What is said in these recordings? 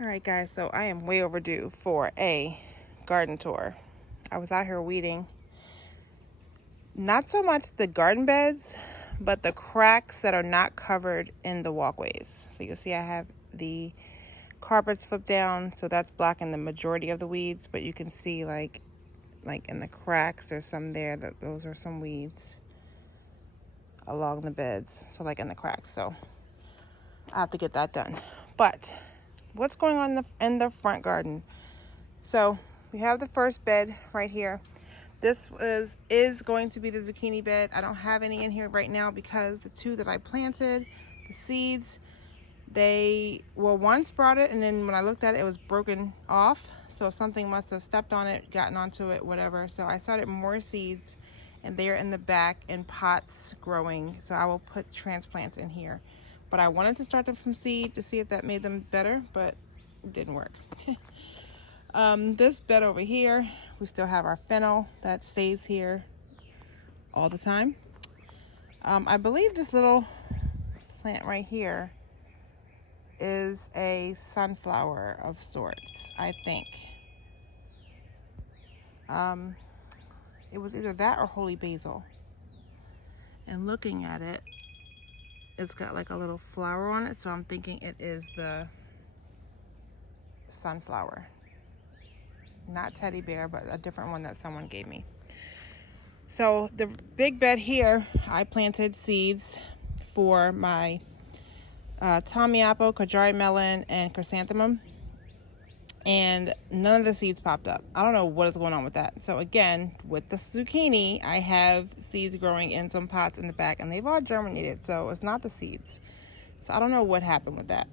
All right, guys, so I am way overdue for a garden tour. I was out here weeding. Not so much the garden beds, but the cracks that are not covered in the walkways. So you'll see I have the carpets flipped down, so that's blocking the majority of the weeds, but you can see like in the cracks there's some there, that those are some weeds along the beds, so like in the cracks. So I have to get that done. But what's going on in the front garden? So we have the first bed right here. This is going to be the zucchini bed. I don't have any in here right now because the two that I planted, the seeds, they were one sprouted, and then when I looked at it, it was broken off. So something must have stepped on it, gotten onto it, whatever. So I started more seeds, and they are in the back in pots growing. So I will put transplants in here. But I wanted to start them from seed to see if that made them better, but it didn't work. This bed over here, we still have our fennel that stays here all the time. I believe this little plant right here is a sunflower of sorts, I think. It was either that or holy basil. And looking at it, it's got like a little flower on it, so I'm thinking it is the sunflower. Not teddy bear, but a different one that someone gave me. So the big bed here, I planted seeds for my Tommy apple, Kajari melon, and chrysanthemum, and none of the seeds popped up. I don't know what is going on with that. So again, with the zucchini, I have seeds growing in some pots in the back, and they've all germinated, so it's not the seeds. So I don't know what happened with that,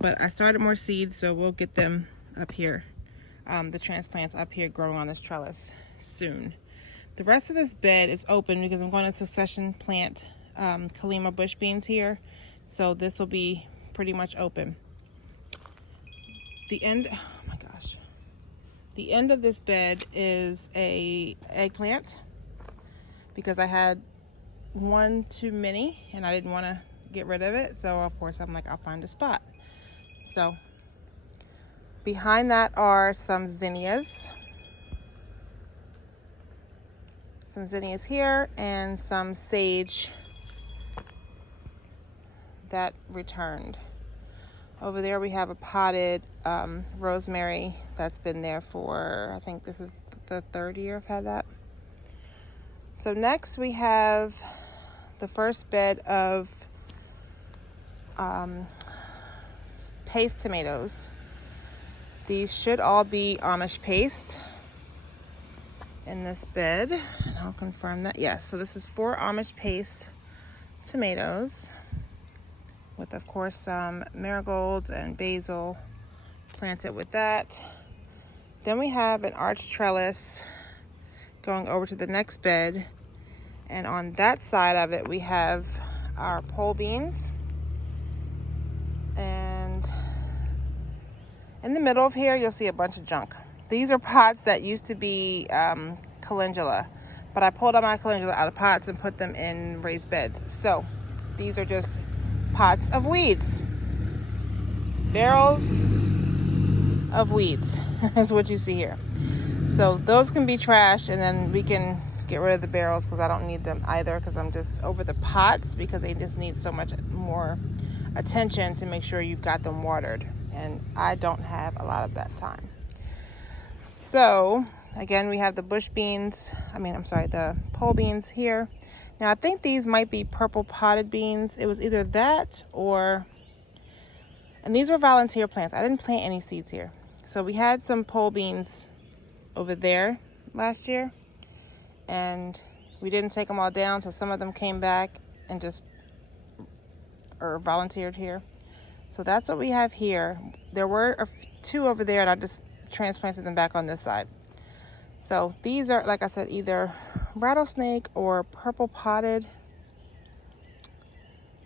but I started more seeds, so we'll get them up here, the transplants up here growing on this trellis soon. The rest of this bed is open because I'm going to succession plant Kalima bush beans here, so this will be pretty much open. The end of this bed is a eggplant because I had one too many and I didn't want to get rid of it, so of course I'm like, I'll find a spot. So behind that are some zinnias here, and some sage that returned. Over there we have a potted rosemary that's been there for, I think this is the third year I've had that. So next we have the first bed of paste tomatoes. These should all be Amish paste in this bed, and I'll confirm that. Yes, so this is 4 Amish paste tomatoes with, of course, some marigolds and basil planted with that. Then we have an arch trellis going over to the next bed, and on that side of it we have our pole beans, and in the middle of here you'll see a bunch of junk. These are pots that used to be calendula, but I pulled all my calendula out of pots and put them in raised beds. So these are just pots of weeds, barrels of weeds is what you see here. So those can be trashed, and then we can get rid of the barrels because I don't need them either, because I'm just over the pots because they just need so much more attention to make sure you've got them watered, and I don't have a lot of that time. So again, we have the the pole beans here. Now I think these might be purple potted beans. It was either that or, and these were volunteer plants. I didn't plant any seeds here. So we had some pole beans over there last year, and we didn't take them all down, so some of them came back and just volunteered here. So that's what we have here. There were 2 over there, and I just transplanted them back on this side. So these are, like I said, either rattlesnake or purple potted,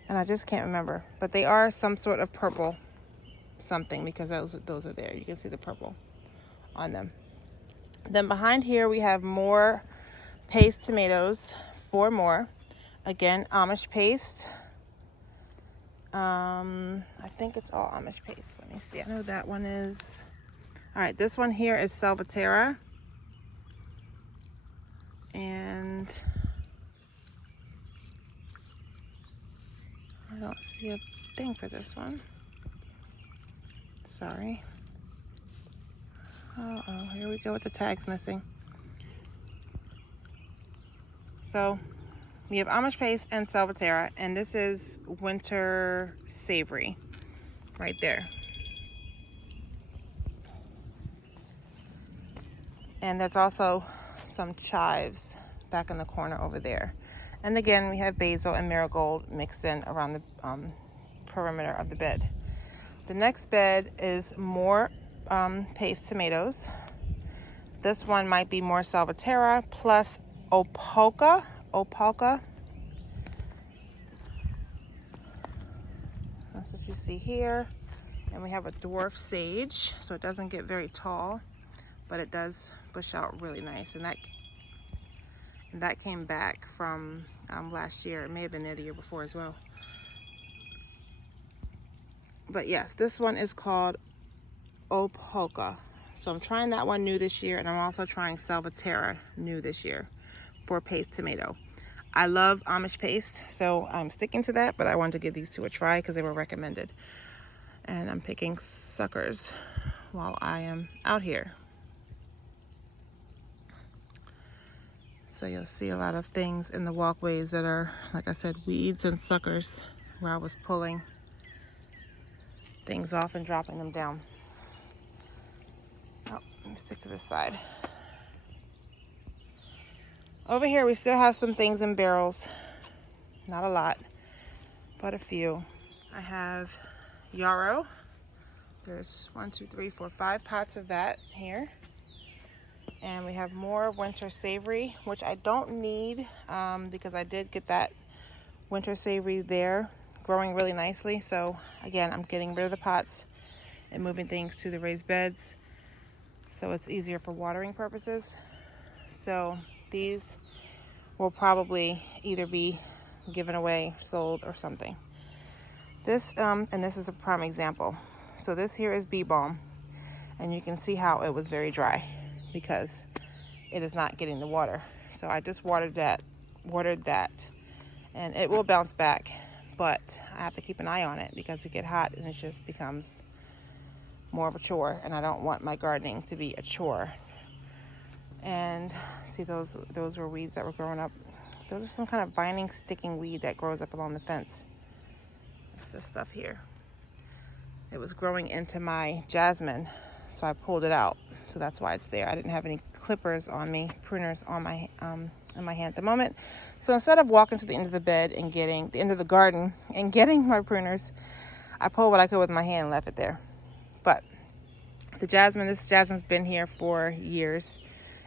and I just can't remember, but they are some sort of purple something because those are there. You can see the purple on them. Then behind here we have more paste tomatoes, 4 more. Again, Amish paste. I think it's all Amish paste. Let me see. I know that one is. All right, this one here is Salvatera. And I don't see a thing for this one. Sorry. Oh, here we go with the tags missing. So we have Amish paste and Salvatera, and this is winter savory right there. And there's also some chives back in the corner over there. And again, we have basil and marigold mixed in around the perimeter of the bed. The next bed is more paste tomatoes. This one might be more Salvatera plus Opalka. That's what you see here. And we have a dwarf sage, so it doesn't get very tall, but it does bush out really nice. And that came back from last year. It may have been there the year before as well. But yes, this one is called Opalka. So I'm trying that one new this year, and I'm also trying Salvatera new this year for paste tomato. I love Amish paste, so I'm sticking to that, but I wanted to give these two a try because they were recommended. And I'm picking suckers while I am out here. So you'll see a lot of things in the walkways that are, like I said, weeds and suckers, where I was pulling things off and dropping them down. Oh, let me stick to this side. Over here, we still have some things in barrels. Not a lot, but a few. I have yarrow. There's 1, 2, 3, 4, 5 pots of that here. And we have more winter savory, which I don't need because I did get that winter savory there growing really nicely. So again, I'm getting rid of the pots and moving things to the raised beds so it's easier for watering purposes. So these will probably either be given away, sold, or something. This, and this is a prime example. So this here is bee balm, and you can see how it was very dry because it is not getting the water. So I just watered that, and it will bounce back, but I have to keep an eye on it because we get hot and it just becomes more of a chore, and I don't want my gardening to be a chore. And see, those were weeds that were growing up. Those are some kind of vining, sticking weed that grows up along the fence. It's this stuff here. It was growing into my jasmine, so I pulled it out. So that's why it's there. I didn't have any clippers on me, pruners on my in my hand at the moment. So instead of walking to the end of the bed and getting the end of the garden and getting my pruners, I pulled what I could with my hand and left it there. But the jasmine, this jasmine's been here for years,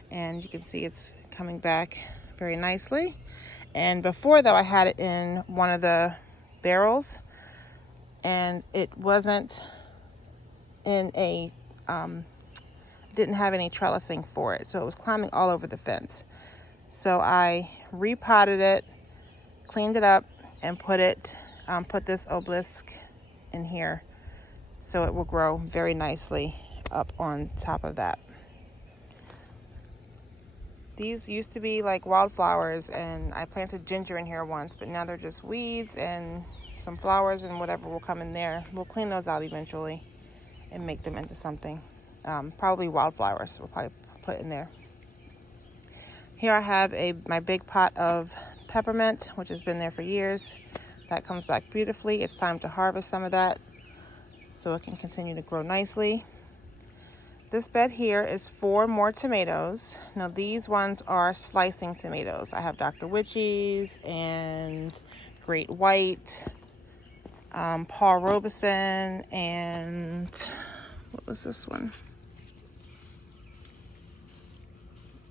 and you can see it's coming back very nicely. And before, though, I had it in one of the barrels, and it wasn't in a didn't have any trellising for it, so it was climbing all over the fence. So I repotted it, cleaned it up, and put this obelisk in here so it will grow very nicely up on top of that. These used to be like wildflowers, and I planted ginger in here once, but now they're just weeds, and some flowers and whatever will come in there. We'll clean those out eventually and make them into something. Probably wildflowers we'll probably put in there. Here I have my big pot of peppermint, which has been there for years. That comes back beautifully. It's time to harvest some of that so it can continue to grow nicely. This bed here is 4 more tomatoes. Now these ones are slicing tomatoes. I have Dr. Witchy's and Great White, Paul Robeson, and what was this one?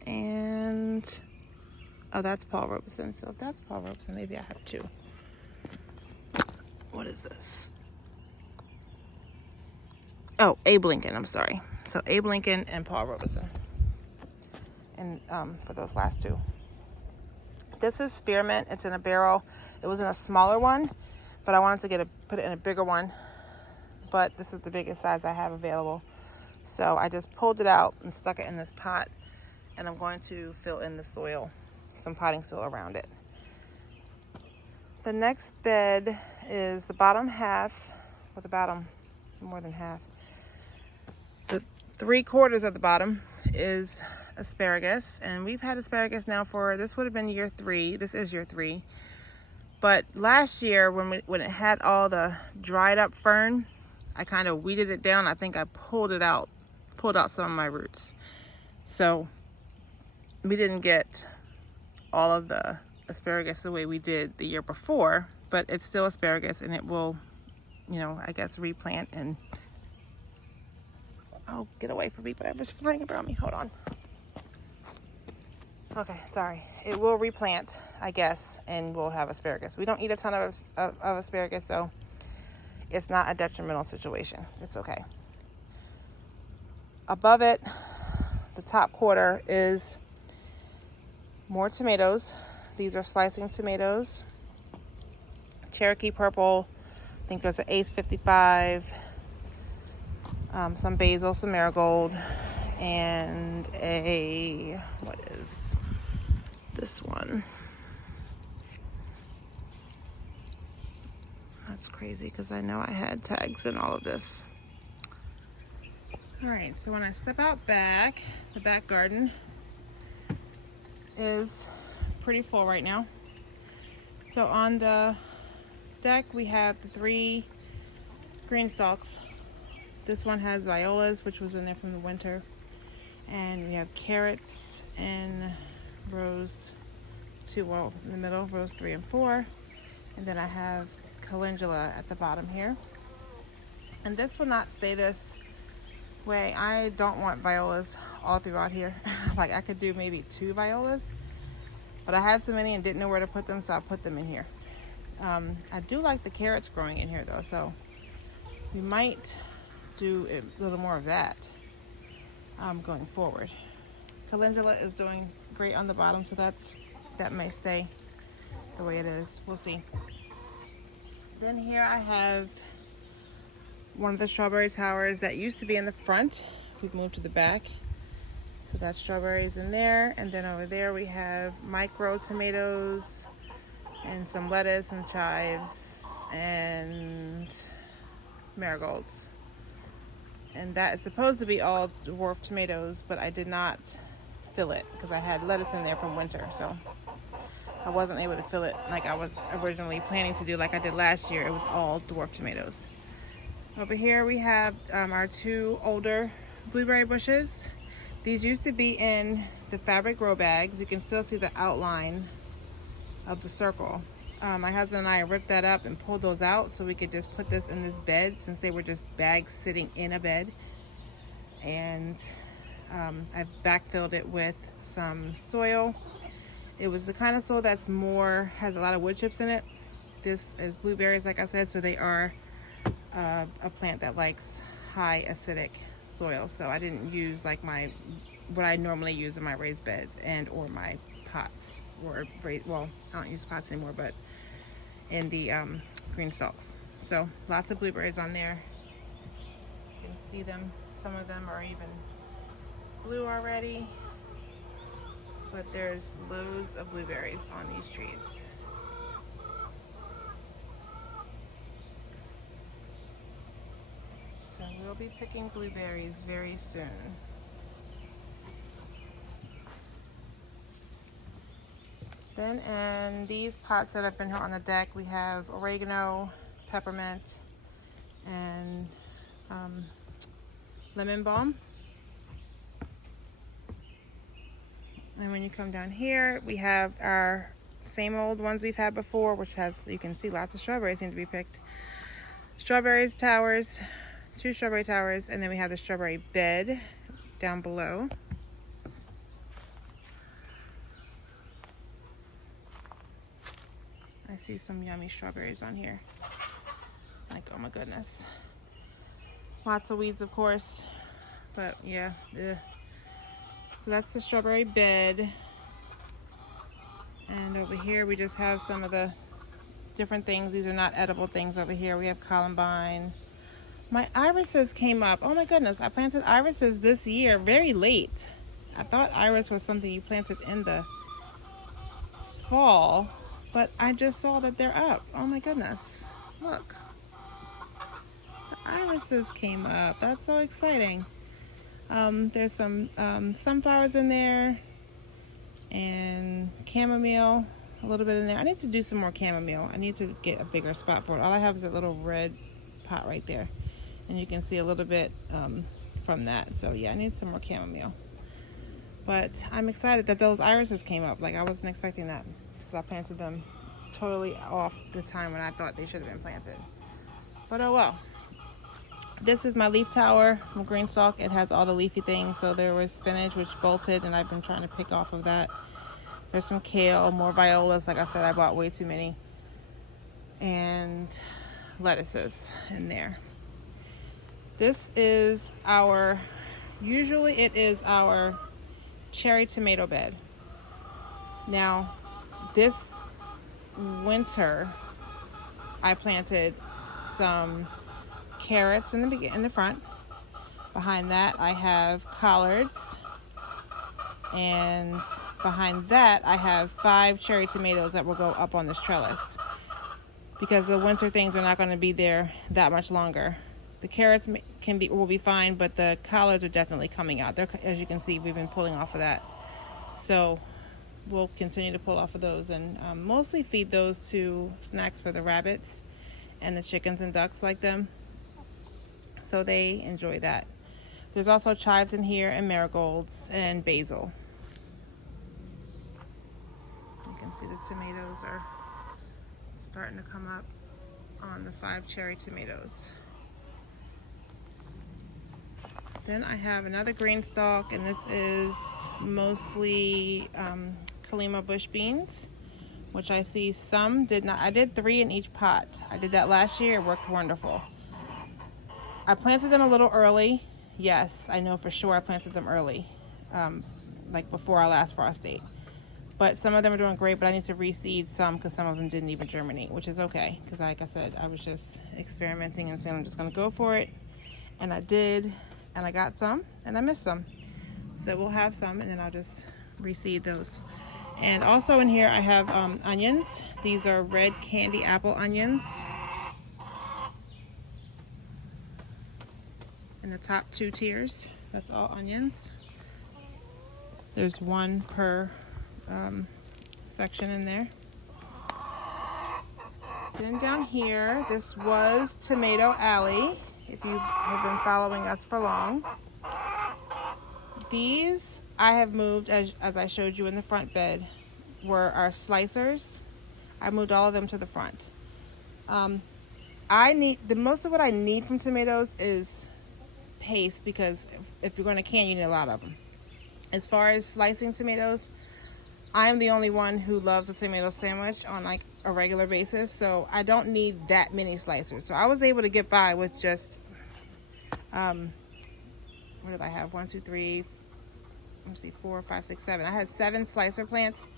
And oh, that's Paul Robeson. So if that's Paul Robeson, maybe I have 2. What is this? Oh, Abe Lincoln, I'm sorry. So Abe Lincoln and Paul Robeson. And for those last 2. This is spearmint. It's in a barrel. It was in a smaller one. but I wanted to put it in a bigger one, but this is the biggest size I have available. So I just pulled it out and stuck it in this pot, and I'm going to fill in the soil, some potting soil around it. The next bed is the bottom half, or the bottom, more than half. The 3/4 of the bottom is asparagus, and we've had asparagus now for, this would have been year 3. This is year 3. But last year when it had all the dried up fern, I kind of weeded it down. I think I pulled out some of my roots. So we didn't get all of the asparagus the way we did the year before, but it's still asparagus, and it will, I guess, replant and, oh, get away from me, whatever's flying around me. Hold on. Okay, sorry. It will replant, I guess, and we'll have asparagus. We don't eat a ton of asparagus, so it's not a detrimental situation. It's okay. Above it, the top quarter, is more tomatoes. These are slicing tomatoes. Cherokee purple. I think there's an Ace 55. Some basil, some marigold, and what is this one? That's crazy because I know I had tags in all of this. All right, so when I step out back, the back garden is pretty full right now. So on the deck, we have the 3 green stalks. This one has violas, which was in there from the winter. And we have carrots in rows 2, well, in the middle, rows 3 and 4. And then I have calendula at the bottom here. And this will not stay this way. I don't want violas all throughout here. Like, I could do maybe 2 violas, but I had so many and didn't know where to put them, so I put them in here. I do like the carrots growing in here though, so we might do a little more of that going forward. Calendula is doing great on the bottom, so that may stay the way it is. We'll see. Then here I have one of the strawberry towers that used to be in the front. We've moved to the back, so that's strawberries in there. And then over there we have micro tomatoes and some lettuce and chives and marigolds. And that is supposed to be all dwarf tomatoes, but I did not fill it because I had lettuce in there from winter, so I wasn't able to fill it like I was originally planning to do, like I did last year. It was all dwarf tomatoes. Over here we have our 2 older blueberry bushes. These used to be in the fabric grow bags. You can still see the outline of the circle. My husband and I ripped that up and pulled those out so we could just put this in this bed, since they were just bags sitting in a bed. And I've backfilled it with some soil. It was the kind of soil that's has a lot of wood chips in it. This is blueberries, like I said, so they are a plant that likes high acidic soil. So I didn't use like what I normally use in my raised beds or my pots, well, I don't use pots anymore, but in the green stalks. So lots of blueberries on there. You can see them. Some of them are even blue already, but there's loads of blueberries on these trees. So we'll be picking blueberries very soon. Then in these pots that have been here on the deck, we have oregano, peppermint, and lemon balm. And when you come down here, we have our same old ones we've had before, which has, you can see lots of strawberries need to be picked. Strawberries towers, 2 strawberry towers, and then we have the strawberry bed down below. I see some yummy strawberries on here. Like, oh my goodness. Lots of weeds, of course, but yeah. Ugh. So that's the strawberry bed. And over here we just have some of the different things. These are not edible things over here. We have columbine. My irises came up. Oh my goodness, I planted irises this year very late. I thought iris was something you planted in the fall, but I just saw that they're up. Oh my goodness, look. The irises came up. That's so exciting. There's some sunflowers in there and chamomile, a little bit in there. I need to do some more chamomile. I need to get a bigger spot for it. All I have is a little red pot right there, and you can see a little bit from that. So yeah, I need some more chamomile. But I'm excited that those irises came up. Like, I wasn't expecting that because I planted them totally off the time when I thought they should have been planted. But oh well. This is my leaf tower from green stalk. It has all the leafy things. So there was spinach which bolted, and I've been trying to pick off of that. There's some kale, more violas. Like I said, I bought way too many. And lettuces in there. This is usually it is our cherry tomato bed. Now, this winter, I planted some carrots in the front. Behind that, I have collards, and behind that, I have 5 cherry tomatoes that will go up on this trellis because the winter things are not going to be there that much longer. The carrots will be fine, but the collards are definitely coming out. As you can see, we've been pulling off of that, so we'll continue to pull off of those and mostly feed those to snacks for the rabbits and the chickens and ducks like them. So they enjoy that. There's also chives in here and marigolds and basil. You can see the tomatoes are starting to come up on the 5 cherry tomatoes. Then I have another green stalk, and this is mostly Kalima bush beans, which I see some did not. I did 3 in each pot. I did that last year. It worked wonderful. I planted them a little early. Yes, I know for sure I planted them early, like before our last frost date. But some of them are doing great, but I need to reseed some because some of them didn't even germinate, which is okay. Because like I said, I was just experimenting and saying I'm just going to go for it. And I did, and I got some, and I missed some. So we'll have some, and then I'll just reseed those. And also in here I have onions. These are red candy apple onions. In the top 2 tiers, that's all onions. There's 1 per section in there. Then down here, this was Tomato Alley, if you have been following us for long. These I have moved, as I showed you in the front bed, were our slicers. I moved all of them to the front. Most of what I need from tomatoes is paste, because if you're going to can, you need a lot of them. As far as slicing tomatoes, I'm the only one who loves a tomato sandwich on like a regular basis, so I don't need that many slicers. So I was able to get by with just what did I have? 1, 2, 3, let me see, 4, 5, 6, 7. I had 7 slicer plants,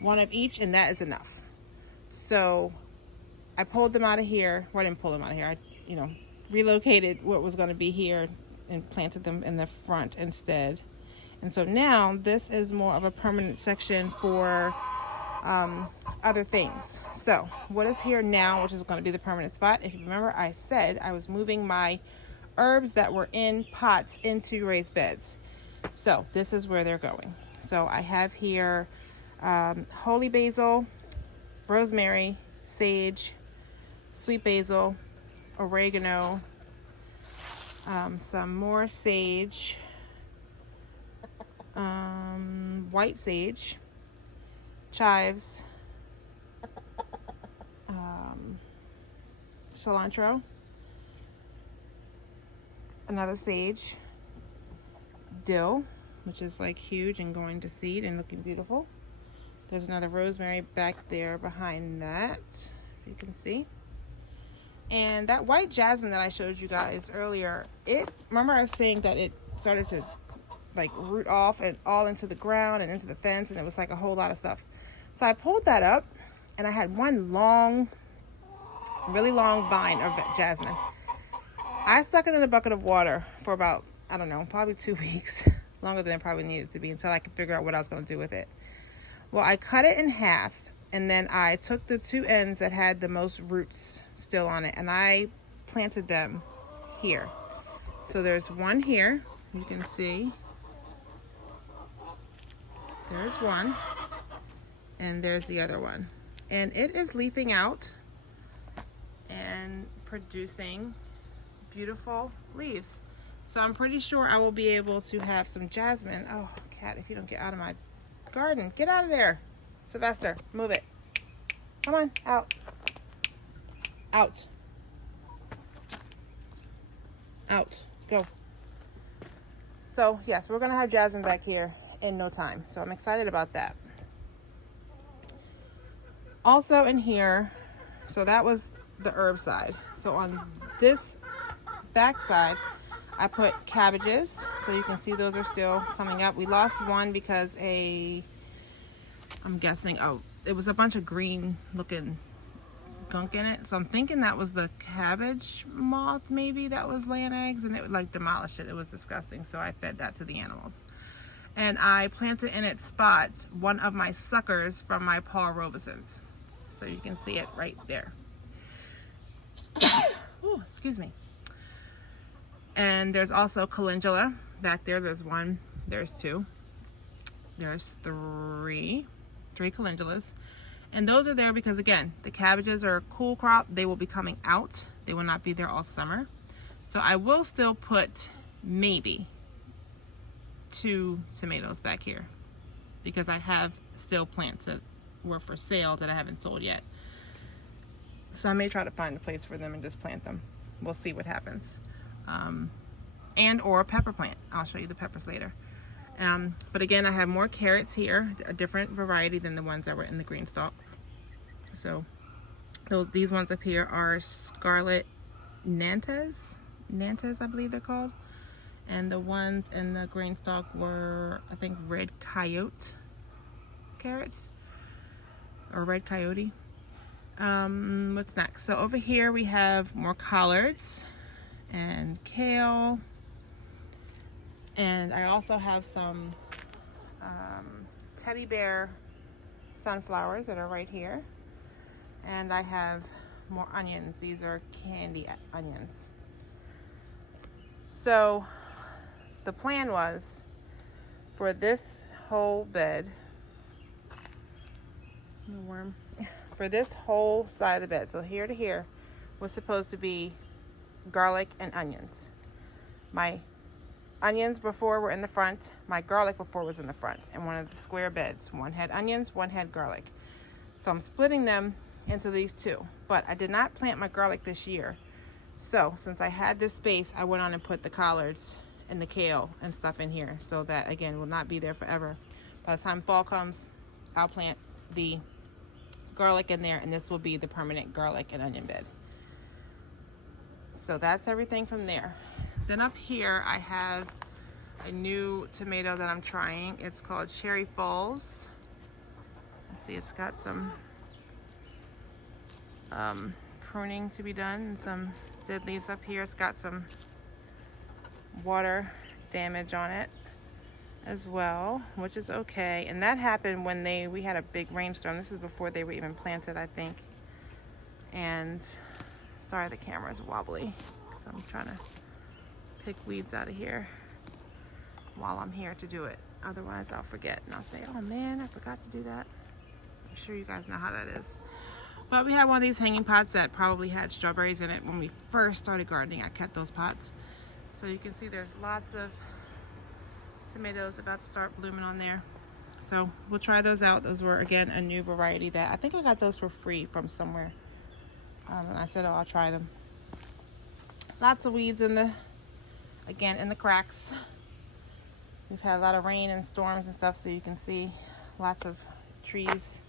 1 of each, and that is enough. So I pulled them out of here. Well, I didn't pull them out of here. I relocated what was going to be here and planted them in the front instead. And so now this is more of a permanent section for other things. So what is here now, which is going to be the permanent spot, if you remember, I said I was moving my herbs that were in pots into raised beds. So this is where they're going. So I have here holy basil, rosemary, sage, sweet basil, oregano, some more sage, white sage, chives, cilantro, another sage, dill, which is like huge and going to seed and looking beautiful. There's another rosemary back there behind that, if you can see. And that white jasmine that I showed you guys earlier, remember I was saying that it started to like root off and all into the ground and into the fence, and it was like a whole lot of stuff. So I pulled that up and I had one long, really long vine of jasmine. I stuck it in a bucket of water for about, I don't know, probably 2 weeks, longer than it probably needed to be, until I could figure out what I was going to do with it. Well, I cut it in half, and then I took the two ends that had the most roots still on it, and I planted them here. So there's one here, you can see. There's one, and there's the other one. And it is leafing out and producing beautiful leaves. So I'm pretty sure I will be able to have some jasmine. Oh, cat, if you don't get out of my garden, get out of there. Sylvester, move it. Come on, out. Out. Out. Go. So, yes, we're going to have jasmine back here in no time. So I'm excited about that. Also in here, so that was the herb side. So on this back side, I put cabbages. So you can see those are still coming up. We lost one because I'm guessing, it was a bunch of green looking gunk in it. So I'm thinking that was the cabbage moth maybe that was laying eggs, and it would like demolish it. It was disgusting. So I fed that to the animals. And I planted in its spot one of my suckers from my Paul Robesons. So you can see it right there. Ooh, excuse me. And there's also calendula back there. There's one, there's two, there's three calendulas. And those are there because, again, the cabbages are a cool crop. They will be coming out. They will not be there all summer. So I will still put maybe 2 tomatoes back here because I have still plants that were for sale that I haven't sold yet. So I may try to find a place for them and just plant them. We'll see what happens. And or a pepper plant. I'll show you the peppers later. But again, I have more carrots here, a different variety than the ones that were in the green stalk. So these ones up here are Scarlet Nantes, I believe they're called. And the ones in the green stalk were, I think, Red Coyote carrots, or Red Coyote. What's next? So over here we have more collards and kale. And I also have some teddy bear sunflowers that are right here. And I have more onions. These are candy onions. So the plan was for this whole bed, for this whole side of the bed, so here to here, was supposed to be garlic and onions. My onions before were in the front, my garlic before was in the front, and one of the square beds. One had onions, one had garlic. So I'm splitting them into these two, but I did not plant my garlic this year. So since I had this space, I went on and put the collards and the kale and stuff in here, so that again will not be there forever. By the time fall comes, I'll plant the garlic in there, and this will be the permanent garlic and onion bed. So that's everything from there. Then up here I have a new tomato that I'm trying. It's called Cherry Falls. Let's see, it's got some pruning to be done and some dead leaves up here. It's got some water damage on it as well, which is okay. And that happened when we had a big rainstorm. This is before they were even planted, I think. And sorry, the camera is wobbly, so I'm trying to pick weeds out of here while I'm here to do it. Otherwise I'll forget and I'll say, oh man, I forgot to do that. I'm sure you guys know how that is. But we had one of these hanging pots that probably had strawberries in it when we first started gardening. I kept those pots. So you can see there's lots of tomatoes about to start blooming on there. So we'll try those out. Those were, again, a new variety that I think I got those for free from somewhere. And I said, oh, I'll try them. Lots of weeds in the cracks. We've had a lot of rain and storms and stuff, so you can see lots of trees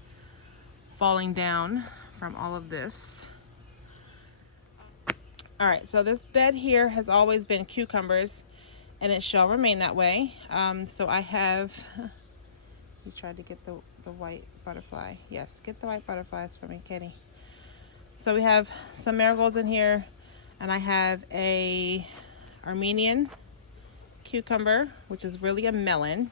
falling down from all of this. All right, so this bed here has always been cucumbers, and it shall remain that way. So I have You tried to get the white butterfly. Yes, get the white butterflies for me, Kitty. So we have some marigolds in here, and I have a Armenian cucumber, which is really a melon.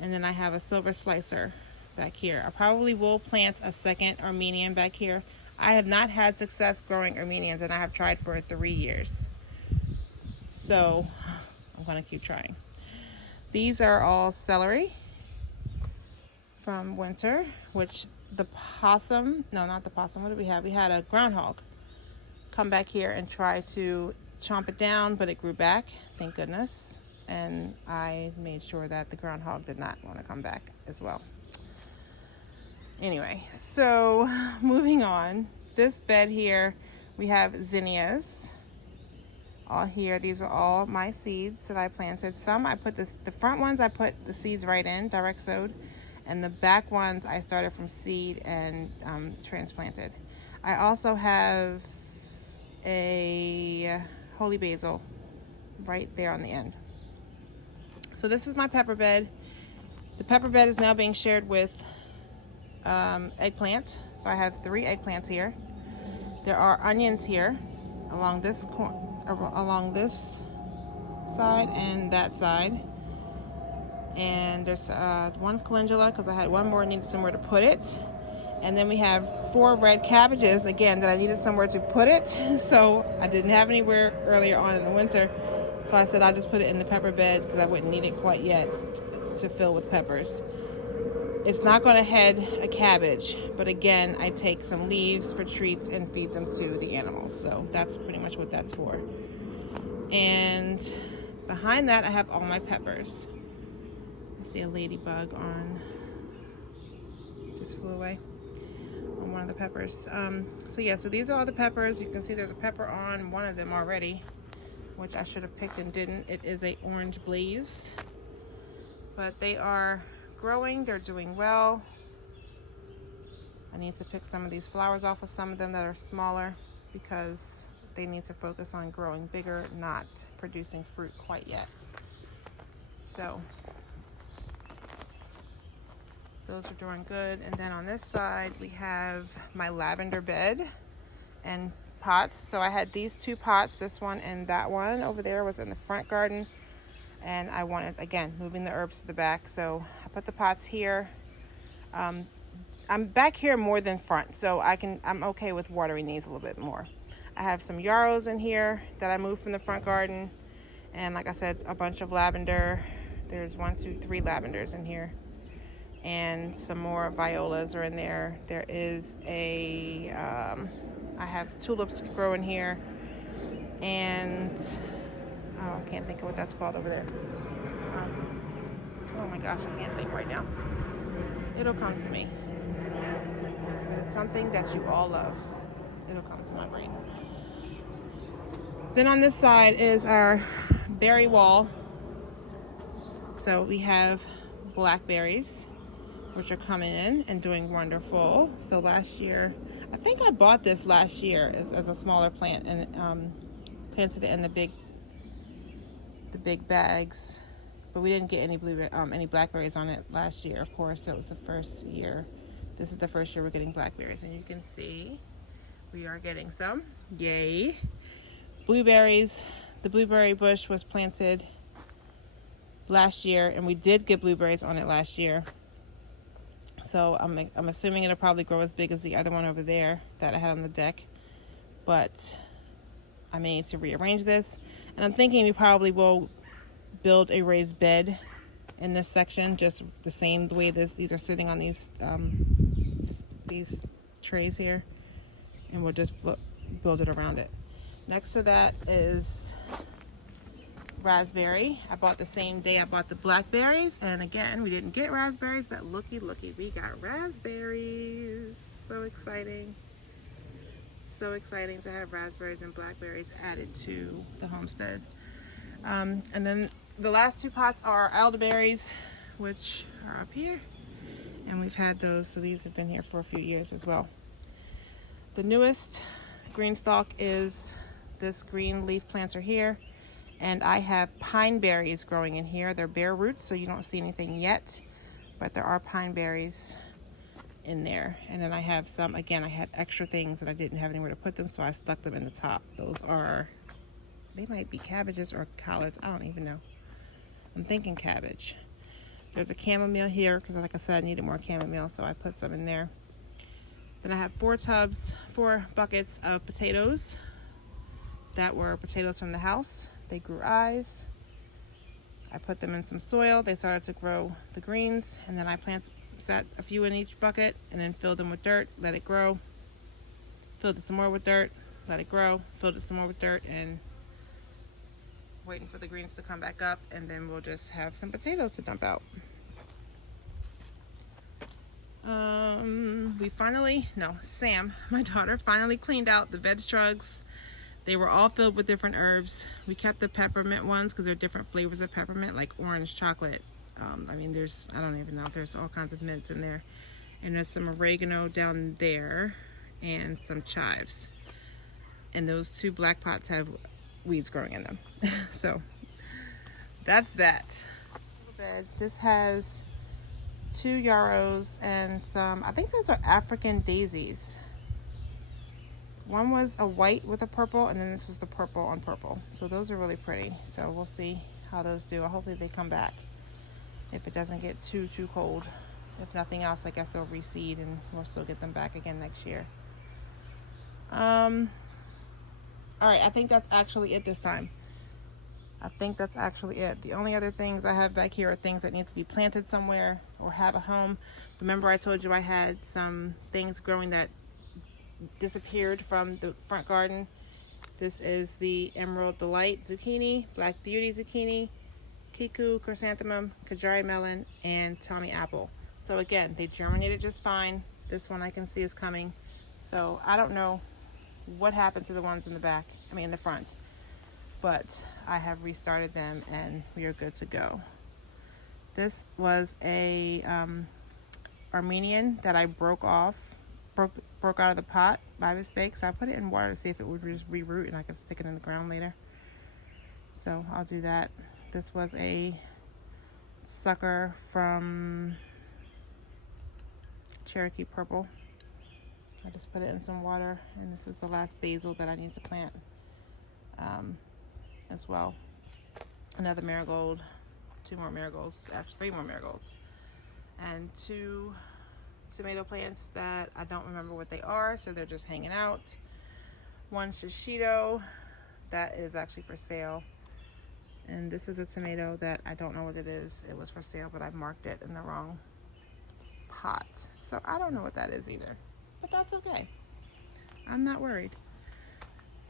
And then I have a silver slicer back here. I probably will plant a second Armenian back here. I have not had success growing Armenians, and I have tried for 3 years. So I'm gonna keep trying. These are all celery from winter, which the possum, no, not the possum, what did we have? We had a groundhog come back here and try to chomp it down, but it grew back, thank goodness. And I made sure that the groundhog did not want to come back as well. Anyway, so moving on, this bed here, we have zinnias all here. These are all my seeds that I planted. Some I put the front ones I put the seeds right in, direct sowed, and the back ones I started from seed and transplanted. I also have a holy basil right there on the end. So this is my pepper bed. The pepper bed is now being shared with eggplant. So I have 3 eggplants here. There are onions here along this side and that side. And there's one calendula because I had one more, needed somewhere to put it. And then we have 4 red cabbages, again, that I needed somewhere to put it. So I didn't have anywhere earlier on in the winter. So I said I'll just put it in the pepper bed because I wouldn't need it quite yet to fill with peppers. It's not going to head a cabbage, but again, I take some leaves for treats and feed them to the animals. So that's pretty much what that's for. And behind that, I have all my peppers. I see a ladybug on, just flew away on one of the peppers. So yeah, so these are all the peppers. You can see there's a pepper on one of them already, which I should have picked and didn't. It is a orange blaze, but they are growing, they're doing well. I need to pick some of these flowers off of some of them that are smaller because they need to focus on growing bigger, not producing fruit quite yet. So those are doing good. And then on this side, we have my lavender bed and pots. So I had these 2 pots, this one and that one over there was in the front garden. And I wanted, again, moving the herbs to the back. So I put the pots here. I'm back here more than front, so I'm okay with watering these a little bit more. I have some yarrows in here that I moved from the front garden. And like I said, a bunch of lavender. There's 1, 2, 3 lavenders in here. And some more violas are in there. There is I have tulips growing here. And I can't think of what that's called over there. Oh my gosh, I can't think right now. It'll come to me. But it's something that you all love. It'll come to my brain. Then on this side is our berry wall. So we have blackberries, which are coming in and doing wonderful. So last year, I think I bought this last year as a smaller plant and planted it in the big bags, but we didn't get any blackberries on it last year. Of course, so it was the first year. This is the first year we're getting blackberries, and you can see we are getting some. Yay! Blueberries. The blueberry bush was planted last year, and we did get blueberries on it last year. So I'm assuming it'll probably grow as big as the other one over there that I had on the deck, but I may need to rearrange this. And I'm thinking we probably will build a raised bed in this section, just the same the way these are sitting on these trays here, and we'll just build it around it. Next to that is raspberry. I bought the same day I bought the blackberries, and again, we didn't get raspberries, but looky, we got raspberries. So exciting. So exciting to have raspberries and blackberries added to the homestead. And then the last 2 pots are elderberries, which are up here, and we've had those, so these have been here for a few years as well. The newest green stalk is this green leaf planter here, And I have pine berries growing in here. They're bare roots, so you don't see anything yet, but there are pine berries in there. And then I have some, again, I had extra things that I didn't have anywhere to put them, so I stuck them in the top. Those are, they might be cabbages or collards, I don't even know. I'm thinking cabbage. There's a chamomile here because, like I said, I needed more chamomile, so I put some in there. Then I have 4 buckets of potatoes that were potatoes from the house. They grew eyes. I put them in some soil. They started to grow the greens, and then I set a few in each bucket and then filled them with dirt, let it grow. Filled it some more with dirt, let it grow. Filled it some more with dirt, and waiting for the greens to come back up, and then we'll just have some potatoes to dump out. Sam, my daughter, finally cleaned out the veg trucks. They were all filled with different herbs. We kept the peppermint ones because there are different flavors of peppermint, like orange chocolate. I don't even know if there's all kinds of mints in there. And there's some oregano down there and some chives. And those 2 black pots have weeds growing in them. So that's that. This has 2 yarrows and some, I think those are African daisies. One was a white with a purple, and then this was the purple on purple. So those are really pretty. So we'll see how those do. Hopefully they come back if it doesn't get too cold. If nothing else, I guess they'll reseed and we'll still get them back again next year. All right, I think that's actually it this time. I think that's actually it. The only other things I have back here are things that need to be planted somewhere or have a home. Remember I told you I had some things growing that disappeared from the front garden. This is the Emerald Delight zucchini, Black Beauty zucchini, Kiku chrysanthemum, Kajari melon, and Tommy apple. So again, they germinated just fine. This one I can see is coming. So I don't know what happened to the ones in the front, but I have restarted them and we are good to go. This was a Armenian that I broke out of the pot by mistake, so I put it in water to see if it would just reroot and I could stick it in the ground later. So I'll do that. This was a sucker from Cherokee Purple. I just put it in some water, and this is the last basil that I need to plant as well. Another marigold, 2 more marigolds, actually 3 more marigolds, and 2 tomato plants that I don't remember what they are, so they're just hanging out. 1 shishito that is actually for sale, and this is a tomato that I don't know what it is. It was for sale, but I marked it in the wrong pot, so I don't know what that is either, but that's okay. I'm not worried.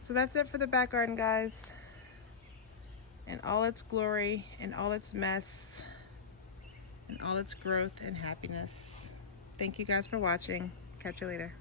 So that's it for the back garden, guys, in all its glory, in all its mess, in all its growth and happiness. Thank you guys for watching. Catch you later.